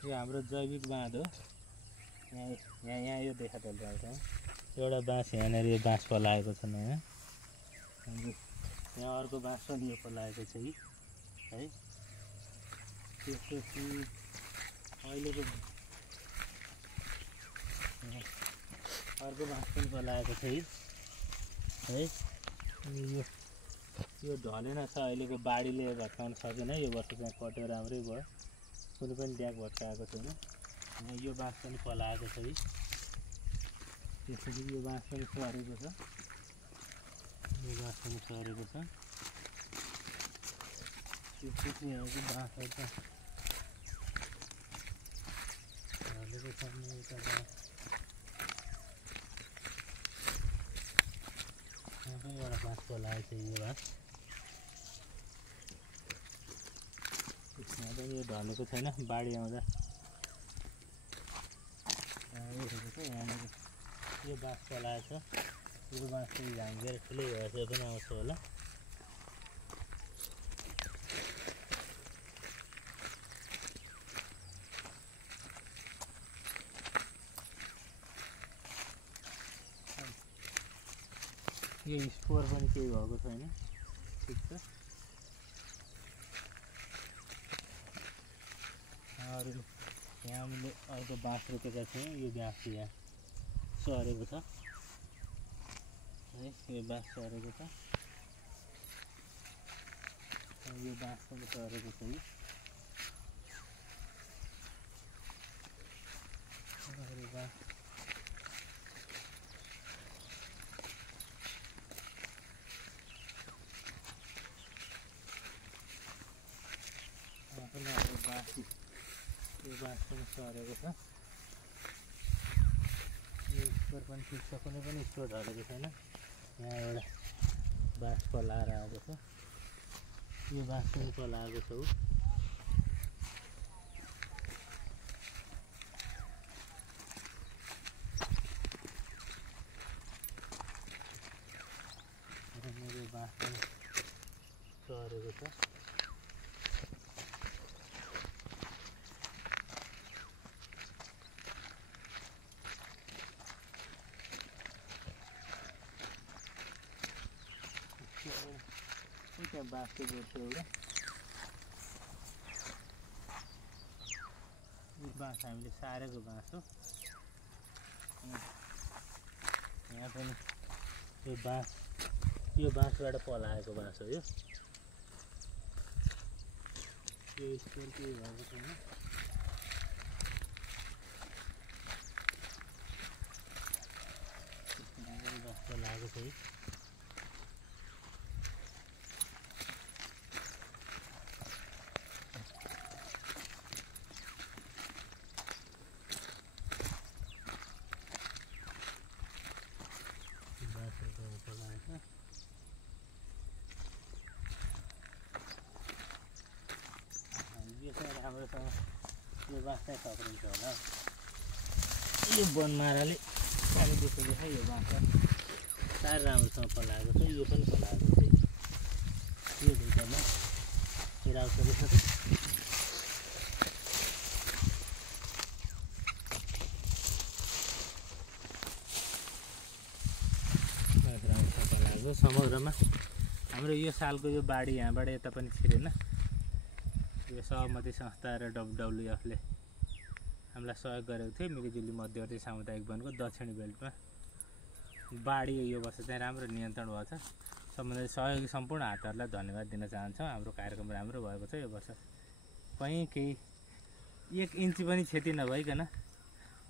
यो हाम्रो जैविक बाँध हो। यहाँ यो देखा परिरहेको छ एउटा बाँस। यहाँनिर यो बाँस पलाएको छ नयाँ। यहाँ अर्को बाँस पनि यो पलाएको छ कि है। त्यसपछि अहिलेको अर्को बाँस पनि पलाएको छ है। यो ढलेन छ अहिलेको बाढीले भत्काउन सकेन। यो वर्ष चाहिँ कट्यो राम्रै भयो, कुनै पनि ड्याग भत्काएको छैन। यो बाँस पनि पलाएको छ है। त्यसपछि यो बाँस पनि सरेको छ। यो बाँस पनि सरेको छ। त्यसपछि यहाँको बाँसहरू त ढलेको छ। एउटा बाँस एउटा बाँस पलाएको छ। यो बाँस यहाँ पनि यो ढलेको छैन। बाढी आउँदा यहाँनिर यो बाँस पलाएको छ। यो बाँस चाहिँ झाँगेर ठुलै भएछ पनि आउँछ होला। यो स्पोर पनि केही भएको छैन, ठिक छ। अरू यहाँ हामीले अर्को बाँस रोपेका थियौँ। यो बाँस यहाँ सरेको छ है। यो बाँस सरेको छ। यो बाँस पनि सरेको छ। अरू बाँस पनि यो बाँस पनि सरेको छ। यो स्टोर पनि ठिक छ, कुनै पनि स्टोर ढलेको छैन। यहाँ एउटा बाँस पलाएर आएको छ। यो बाँस पनि पलाएको छ। यो बाँस पनि सरेको छ। त्यहाँ बाँसको बोट छ एउटा। यो बाँस हामीले सारेको बाँस हो। यहाँ पनि यो बाँसबाट पलाएको बाँस हो। यो स्टोर केही भएको छैन। बाँस पलाएको छ। राम्रोसँग यो बाँस चाहिँ सप्रिन्छ होला। यो बनमाराले पानी दिएको छ। यो बाँस साह्रै राम्रोसँग पलाएको छ। यो पनि पलाएको छ। यो दुईटामा छिराउँछ रहेछ। राम्रोसँग पलाएको समग्रमा हाम्रो यो सालको यो बाढी यहाँबाट यता पनि छिरेन। यो सहमति संस्था र डब्लुडब्लुएफले हामीलाई सहयोग गरेको थियो। मिलिजुली मध्यवर्ती सामुदायिक वनको दक्षिणी बेल्टमा बाढी यो वर्ष चाहिँ राम्रो नियन्त्रण भएको छ। सम्बन्धित सहयोगी सम्पूर्ण हातहरूलाई धन्यवाद दिन चाहन्छौँ। हाम्रो कार्यक्रम राम्रो भएको छ। यो वर्ष कहीँ केही 1 इन्ची पनि क्षति नभइकन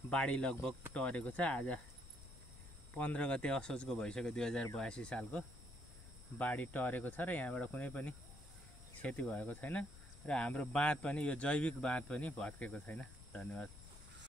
बाढी लगभग टरेको छ। आज 15 गते असोजको भइसक्यो। 2082 सालको बाढी टरेको छ र यहाँबाट कुनै पनि क्षति भएको छैन। र हाम्रो बाँध पनि यो जैविक बाँध पनि भत्केको छैन। धन्यवाद।